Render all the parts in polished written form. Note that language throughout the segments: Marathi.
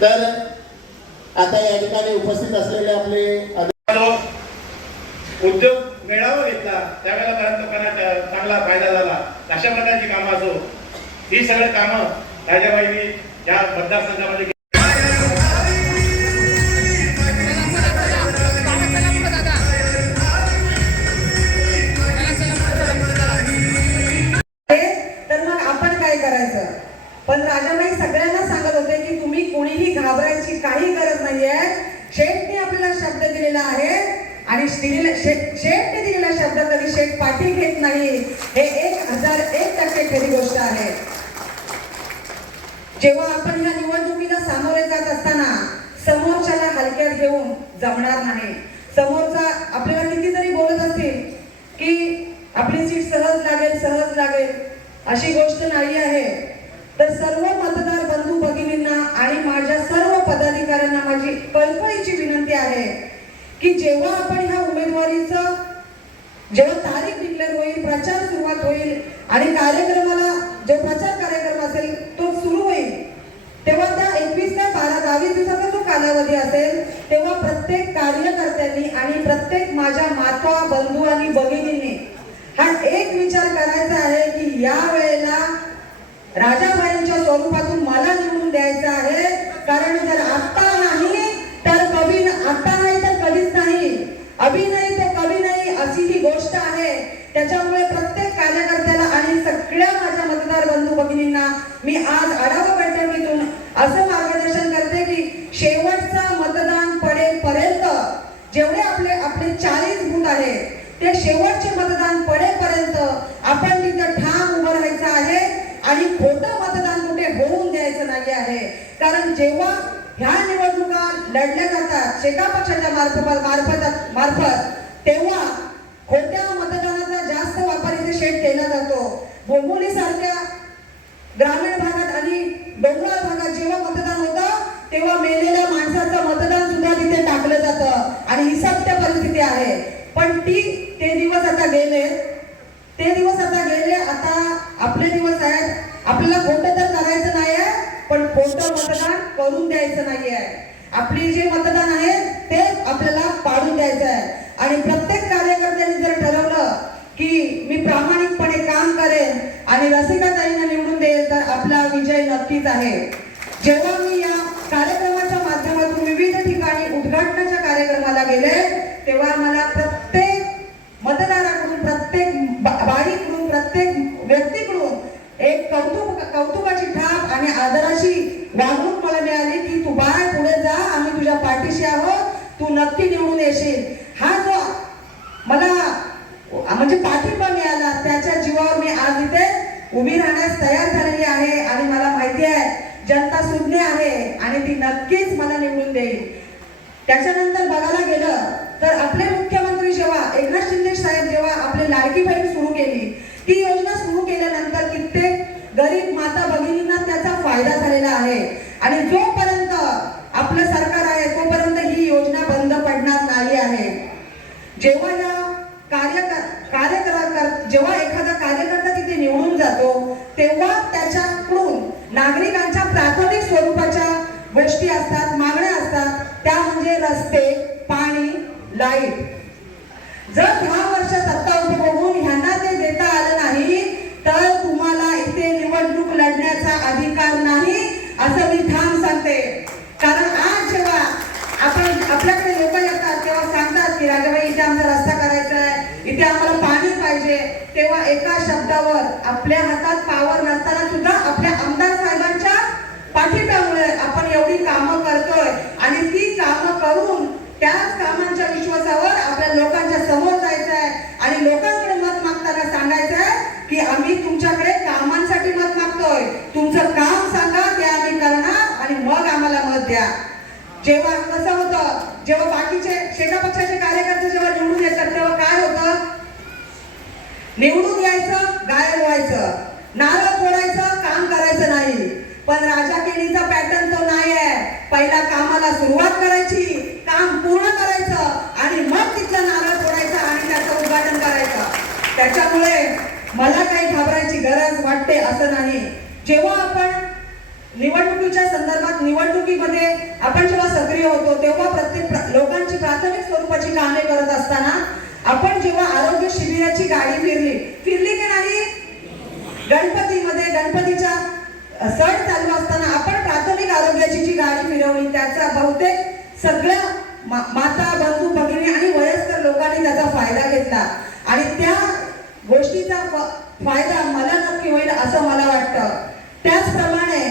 तर आता या ठिकाणी उपस्थित असलेले आपले उद्योग मेळावा घेतला त्यावेळेला बऱ्याच लोकांना चांगला फायदा झाला। अशा प्रकारची कामं असो ही सगळी कामं राजाबाईंनी या मतदारसंघामध्ये पण राजाबाई सगळ्यांना सांगत होते की तुम्ही कोणीही घाबरायची काही गरज नाहीये। शेठने आपल्याला शब्द दिलेला आहे आणि शेठने दिलेला शब्द कधी शेठ पाठी घेत नाही, हे 1001% खरी गोष्ट आहे। जेव्हा आपण ह्या निवडणुकीला सामोरे जात असताना समोरच्याला हलक्यात घेऊन जमणार नाही। समोरचा आपल्याला किती जरी बोलत असतील की आपली सीट सहज लागेल अशी गोष्ट नाही आहे। तर सर्व मतदार बंधू भगिनींना आणि माझ्या सर्व पदाधिकाऱ्यांना माझी कळकळीची विनंती आहे की जेव्हा आपण ह्या उमेदवारीचं जेव्हा तारीख डिक्लेअर होईल, प्रचार सुरुवात होईल आणि कार्यक्रमाला जो प्रचार कार्यक्रम असेल तो सुरू होईल, तेव्हा त्या 21 ते 22 दिवसाचा जो कालावधी असेल तेव्हा प्रत्येक कार्यकर्त्यांनी आणि प्रत्येक माझ्या माता बंधू आणि भगिनींनी हा एक विचार करायचा आहे की या वेळेला राजाबाईंच्या स्वरूपातून मला निवडून द्यायचं आहे। कारण जर आता नाही तर कधी, आता नाही तर कधीच नाही, अभी नाही तर कधी नाही अशी ही गोष्ट आहे। त्याच्यामुळे प्रत्येक कार्यकर्त्याला आणि सगळ्या माझ्या मतदार बंधू भगिनींना मी आज आढावा बैठकीतून असं मार्गदर्शन करते की शेवटचं मतदान पडेपर्यंत जेवढे आपले 40 बूथ आहे ते शेवटचे मतदान पडेपर्यंत आपण तिथं ठाम उभं राहायचं आहे आणि खोटं मतदान कुठे होऊन द्यायचं नाही आहे। कारण जेव्हा ह्या निवडणुका लढल्या जातात शेका पक्षाच्या मार्फत तेव्हा खोट्या मतदानाचा जास्त वापर इथे शेठ केला जातो। बोंबोली सारख्या ग्रामीण भागात आणि डोंगराळ भागात जेव्हा मतदान होतं तेव्हा मेलेल्या माणसाचं मतदान सुद्धा तिथे टाकलं जातं आणि ही सत्य परिस्थिती आहे। पण ते दिवस आता गेले, आता आपले दिवस आहेत। आपल्याला खोटं तर करायचं नाहीये पण खोटं मतदान करून द्यायचं नाहीये। आपली जे मतदान आहे ते आपल्याला पाडून द्यायचं आहे आणि प्रत्येक कार्यकर्त्यांनी जर ठरवलं की मी प्रामाणिकपणे काम करेन आणि रसिकाताईंना निवडून देईल तर आपला विजय नक्कीच आहे। जेव्हा मी या कार्यक्रमाच्या माध्यमातून विविध ठिकाणी उद्घाटनाच्या कार्यक्रमाला गेले तेव्हा मला प्रत्येक मतदाराकडून, प्रत्येक बाईकडून, प्रत्येक व्यक्तीकडून एक कौतुकाची थाप आणि आदराची वागणूक मला मिळाली की तू बाळ पुढे जा, आम्ही तुझ्या पाठीशी आहोत, तू नक्की निवडून येशील। हा जो मला म्हणजे पाठिंबा मिळाला त्याच्या जीवावर मी आज इथे उभी राहण्यास तयार झालेली आहे आणि मला माहिती आहे जनता सुज्ञ आहे आणि ती नक्कीच मला निवडून देईल। त्याच्यानंतर बघायला गेलं तर आपले मुख्यमंत्री जेव्हा एकनाथ शिंदे साहेब जेव्हा आपली लाडकी बहीण सुरू केली, ती योजना सुरू केल्यानंतर कित्येक गरीब माता भगिनींना त्याचा फायदा झालेला आहे आणि जोपर्यंत आपलं सरकार आहे तोपर्यंत ही योजना बंद पडणार नाही आहे। जेव्हा जेव्हा एखादा कार्यकर्ता तिथे निवडून जातो तेव्हा त्याच्याकडून नागरिकांच्या प्राथमिक स्वरूपाच्या गोष्टी असतात, मागण्या असतात, त्या म्हणजे रस्ते, पाणी, लाईट। जर 10 वर्ष सत्ता उपभोगून ह्यांना ते देता आलं नाही तर तुम्हाला इथे निवडणूक लढण्याचा अधिकार नाही असं मी ठाम सांगते। कारण आज जेव्हा आपल्याकडे लोक येतात तेव्हा सांगतात की राजाबाई इथे आमचा रस्ता करायचा आहे, इथे आम्हाला पाणी पाहिजे, तेव्हा एका शब्दावर आपल्या हातात पावर नसताना सुद्धा आपल्या आमदार साहेबांच्या पाठिंब्यामुळे आपण एवढी कामं करतोय आणि ती कामं करून त्याच कामांच्या विश्वासावर आपल्या लोकांच्या समोर जायचं आहे आणि लोकांकडे मत मागताना सांगायचं आहे की आम्ही तुमच्याकडे कामांसाठी मत मागतोय, तुमचं काम सांगा ते आम्ही करणार आणि मग आम्हाला मत द्या। जेव्हा कसं होतं, जेव्हा बाकीचे शेका पक्षाचे कार्यकर्ते जेव्हा निवडून येतात तेव्हा काय होतं, निवडून यायचं, गायब व्हायचं, नारळ फोडायचं, काम करायचं नाही। पण राजा केणीचा पॅटर्न तो नाही आहे। पहिला कामाला सुरुवात करायची, काम पूर्ण करायचं आणि मग तिथला नारळ फोडायचा आणि त्याचं उद्घाटन करायचं। त्याच्यामुळे मला काही घाबरायची गरज वाटते असं नाही। जेव्हा आपण निवडणुकीच्या संदर्भात निवडणुकीमध्ये आपण जेव्हा सक्रिय होतो तेव्हा प्रत्येक लोकांची प्राथमिक स्वरूपाची कामे करत असताना आपण जेव्हा आरोग्य शिबिराची गाडी फिरली की नाही, गणपतीमध्ये गणपतीच्या सण चालू असताना आपण प्राथमिक आरोग्याची जी गाडी फिरवली त्याचा बहुतेक सगळ्या माता बंधू भगिनी आणि वयस्कर लोकांनी त्याचा फायदा घेतला आणि त्या गोष्टीचा फायदा मला नक्की होईल असं मला वाटतं. त्याचप्रमाणे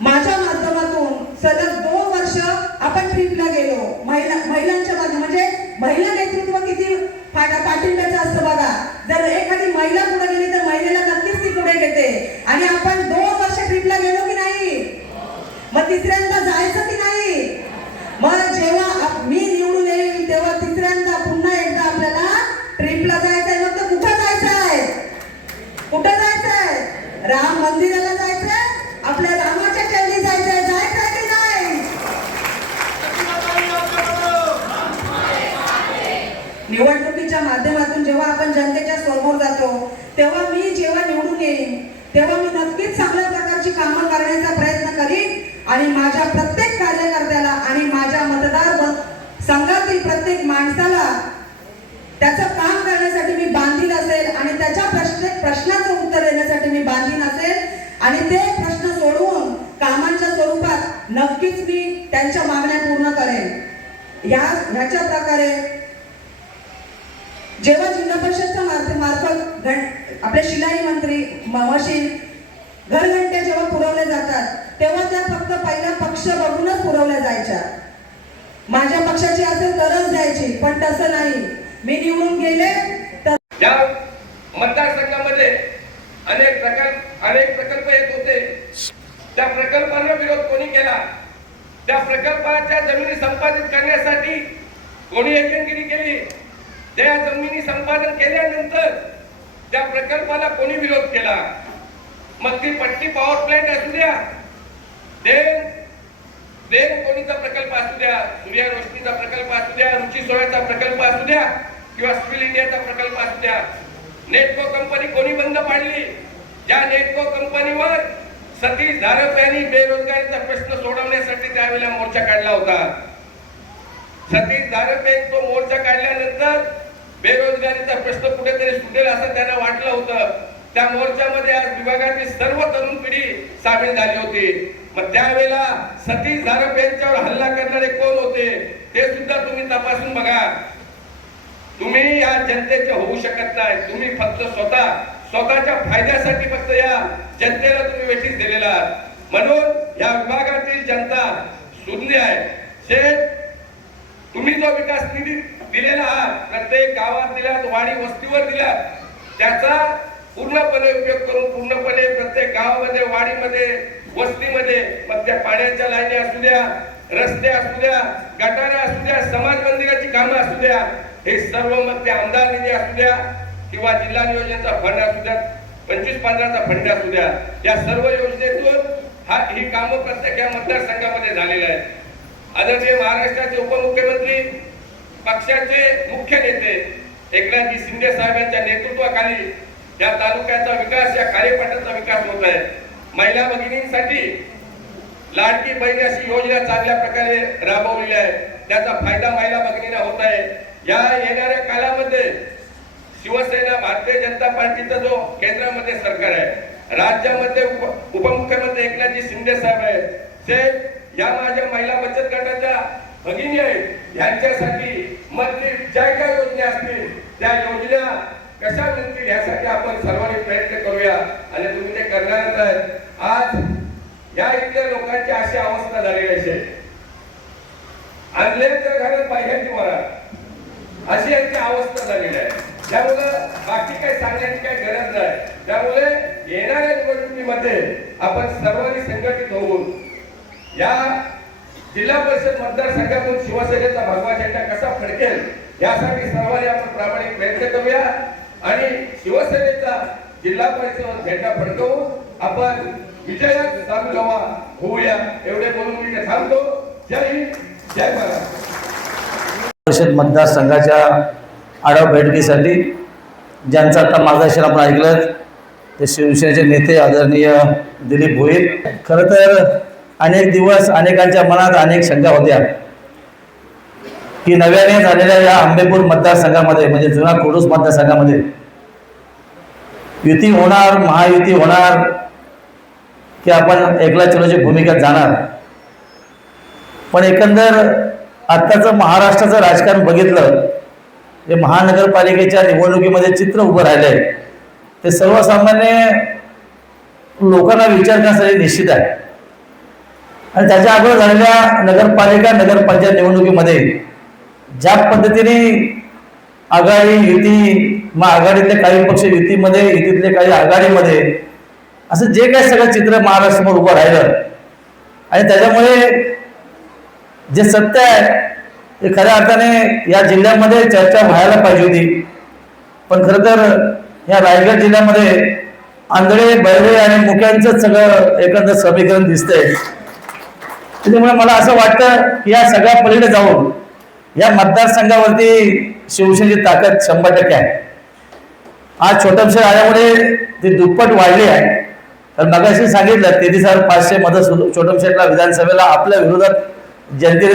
माझ्या माध्यमातून सलग 2 वर्ष आपण ट्रिपला गेलो. महिलांच्या माध्यम म्हणजे महिला नेतृत्व किती पाठिंब्याचं असतं बघा. जर एखादी महिला पुढे गेली तर महिलेला नक्कीच ती पुढे घेते आणि आपण 2 वर्ष ट्रिपला गेलो की नाही, मग तिसऱ्यांदा जायचं की नाही. मग जेव्हा मी निवडून येईल तेव्हा तिसऱ्यांदा पुन्हा एकदा आपल्याला ट्रिपला जायचंय. मग तर कुठं जायचंय, कुठं जायचंय? राम मंदिराला जायचंय, आपल्या रामाच्या चरणी जायचंय की नाही? निवडणुकीच्या माध्यमातून जेव्हा आपण जनतेच्या समोर जातो तेव्हा मी जेव्हा निवडून येईन तेव्हा मी नक्कीच चांगल्या प्रकारची कामं करण्याचा प्रयत्न करीन आणि माझ्या प्रत्येक कार्यकर्त्याला आणि माझ्या मतदार संघातील प्रत्येक माणसाला त्याचं काम करण्यासाठी मी बांधील असेल आणि त्याच्या प्रश्नाचं उत्तर देण्यासाठी मी बांधील असेल आणि ते प्रश्न सोडवून कामांच्या स्वरूपात नक्कीच मी त्यांच्या मागण्या पूर्ण करेन. ह्याच्या प्रकारे जेव्हा जिल्हा परिषदच्या मार्फत आपले शिलाई मंत्री मशीन घरघंट्या जेव्हा पुरवल्या जातात तेव्हा त्या फक्त पहिला पक्ष बघूनच पुरवल्या जायच्या. माझ्या पक्षाची असेल तरच द्यायची, पण तसं नाही. मी निवडून गेले तर या मतदारसंघामध्ये अनेक प्रकल्प येत होते. त्या प्रकल्पांना विरोध कोणी केला? त्या प्रकल्पाच्या जमिनी संपादित करण्यासाठी कोणी एजंटगिरी केली? त्या जमिनी संपादन केल्यानंतर त्या प्रकल्पाला कोणी विरोध केला? मग ती पट्टी पॉवर प्लॅन्ट असू द्या, देव कोणीचा प्रकल्प असू द्या, सूर्य रोशनीचा प्रकल्प असू द्या, रुची सोयाचा प्रकल्प असू द्या किंवा स्किल इंडियाचा प्रकल्प असू द्या, नेटको कंपनी कोणी बंद पाडली? ज्या नेटको कंपनीवर सतीश धारप यांनी बेरोजगारीचा प्रश्न सोडवण्यासाठी त्यावेळेला मोर्चा काढला होता. सतीश धारप यांनी तो मोर्चा काढल्यानंतर बेरोजगारीचा प्रश्न कुठेतरी सुटेल असं त्यांना वाटलं होतं. त्या मोर्चामध्ये आज विभागातील सर्व तरुण पिढी सामील झाली होती. मग त्यावेळेला सतीश धारप यांच्यावर हल्ला करणारे कोण होते ते सुद्धा तुम्ही तपासून बघा. तुम्ही या जनतेचे होऊ शकत नाही. तुम्ही फक्त स्वतःच्या फायद्यासाठी फक्त या जनतेला तुम्ही वेठीस दिलेला आहात. म्हणून या विभागातील जनता शून्य आहे. शेठ, तुम्ही जो विकास निधी दिलेला आहात, प्रत्येक गावात दिलात, वाडी वस्तीवर दिलात, त्याचा पूर्णपणे उपयोग करून पूर्णपणे प्रत्येक गावामध्ये, वाडीमध्ये, वस्तीमध्ये मग त्या पाण्याच्या लाईनी असू द्या, रस्ते असू द्या, गटारे असू द्या, समाज मंदिराची कामं असू द्या, हे सर्व मग ते आमदार निधी असू द्या किंवा जिल्हा नियोजनाचा फंड असू द्या, 25-15चा फंड असू द्या, या सर्व योजनेतून ही कामं प्रत्येक या मतदारसंघामध्ये झालेली आहेत. आदरणीय महाराष्ट्राचे उपमुख्यमंत्री, पक्षाचे मुख्य नेते एकनाथजी शिंदे साहेबांच्या नेतृत्वाखाली या तालुक्याचा विकास, या खारेपाटाचा विकास होत आहे. महिला भगिनींसाठी लाडकी बहीण अशी योजना चांगल्या प्रकारे राबवलेली आहे. त्याचा फायदा महिला भगिनींना होत आहे. या येणाऱ्या काळामध्ये शिवसेना, भारतीय जनता पार्टीचा जो केंद्रामध्ये सरकार आहे, राज्यामध्ये उपमुख्यमंत्री एकनाथजी शिंदे साहेब आहेत, ते या माझ्या महिला बचत गटाच्या भगिनी आहेत, यांच्यासाठी मंत्री ज्या काही योजना असतील त्या योजना कशा मिळतील यासाठी आपण सर्वांनी प्रयत्न करूया आणि तुम्ही ते करणारच आहे. आज या इथल्या लोकांची अशी अवस्था झालेली आहे, आणल्याच्या घरात पाहिजे मला अशी यांची अवस्था झालेली आहे. त्यामुळे बाकी काही सांगण्याची काही गरज नाही. त्यामुळे येणाऱ्या निवडणुकीमध्ये आपण सर्वांनी संघटित होऊन या जिल्हा परिषद मतदारसंघातून शिवसेनेचा भगवा झेंडा कसा फडकेल यासाठी सर्वांनी आपण प्रामाणिक प्रयत्न करूया आणि शिवसेनेचा जिल्हा परिषद झेंडा फडकवून आपण विजयात सामील होऊया. एवढे बोलून मी थांबतो. जय हिंद, जय महाराष्ट्र. परिषद मतदारसंघाच्या आढावा बैठकीसाठी ज्यांचा आता मार्गदर्शन आपण ऐकलं ते शिवसेनेचे नेते आदरणीय दिलीप भोईर. खरं तर अनेक दिवस अनेकांच्या मनात अनेक शंका होत्या की नव्याने झालेल्या या आंबेपूर मतदारसंघामध्ये म्हणजे जुना कोडूस मतदारसंघामध्ये युती होणार, महायुती होणार की आपण एकला चलोची भूमिका जाणार. पण एकंदर आत्ताचं महाराष्ट्राचं राजकारण बघितलं, हे महानगरपालिकेच्या निवडणुकीमध्ये चित्र उभं राहिलंय ते सर्वसामान्य लोकांना विचार करण्यासाठी निश्चित आहे. आणि त्याच्या अगोदर झालेल्या नगरपालिका नगरपंचायत निवडणुकीमध्ये ज्या पद्धतीने आघाडी युती, मग आघाडीतले काही पक्ष युतीमध्ये, युतीतले काही आघाडीमध्ये, असं जे काही सगळं चित्र महाराष्ट्रासमोर उभं राहिलं आणि त्याच्यामुळे जे सत्य आहे ते खऱ्या अर्थाने या जिल्ह्यामध्ये चर्चा व्हायला पाहिजे होती. पण खरं तर या रायगड जिल्ह्यामध्ये आंधळे, बहिरे आणि मुक्यांचं सगळं एकंदर समीकरण दिसतंय. त्याच्यामुळे मला असं वाटतं की या सगळ्या पलीकडे जाऊन या मतदारसंघावरती शिवसेनेची ताकद 100% आहे. आज छोटमशेर आल्यामुळे ती दुप्पट वाढली आहे. तर मगाशी सांगितलं 33,500 मतं छोटमशेरला विधानसभेला आपल्या विरोधात जनतेने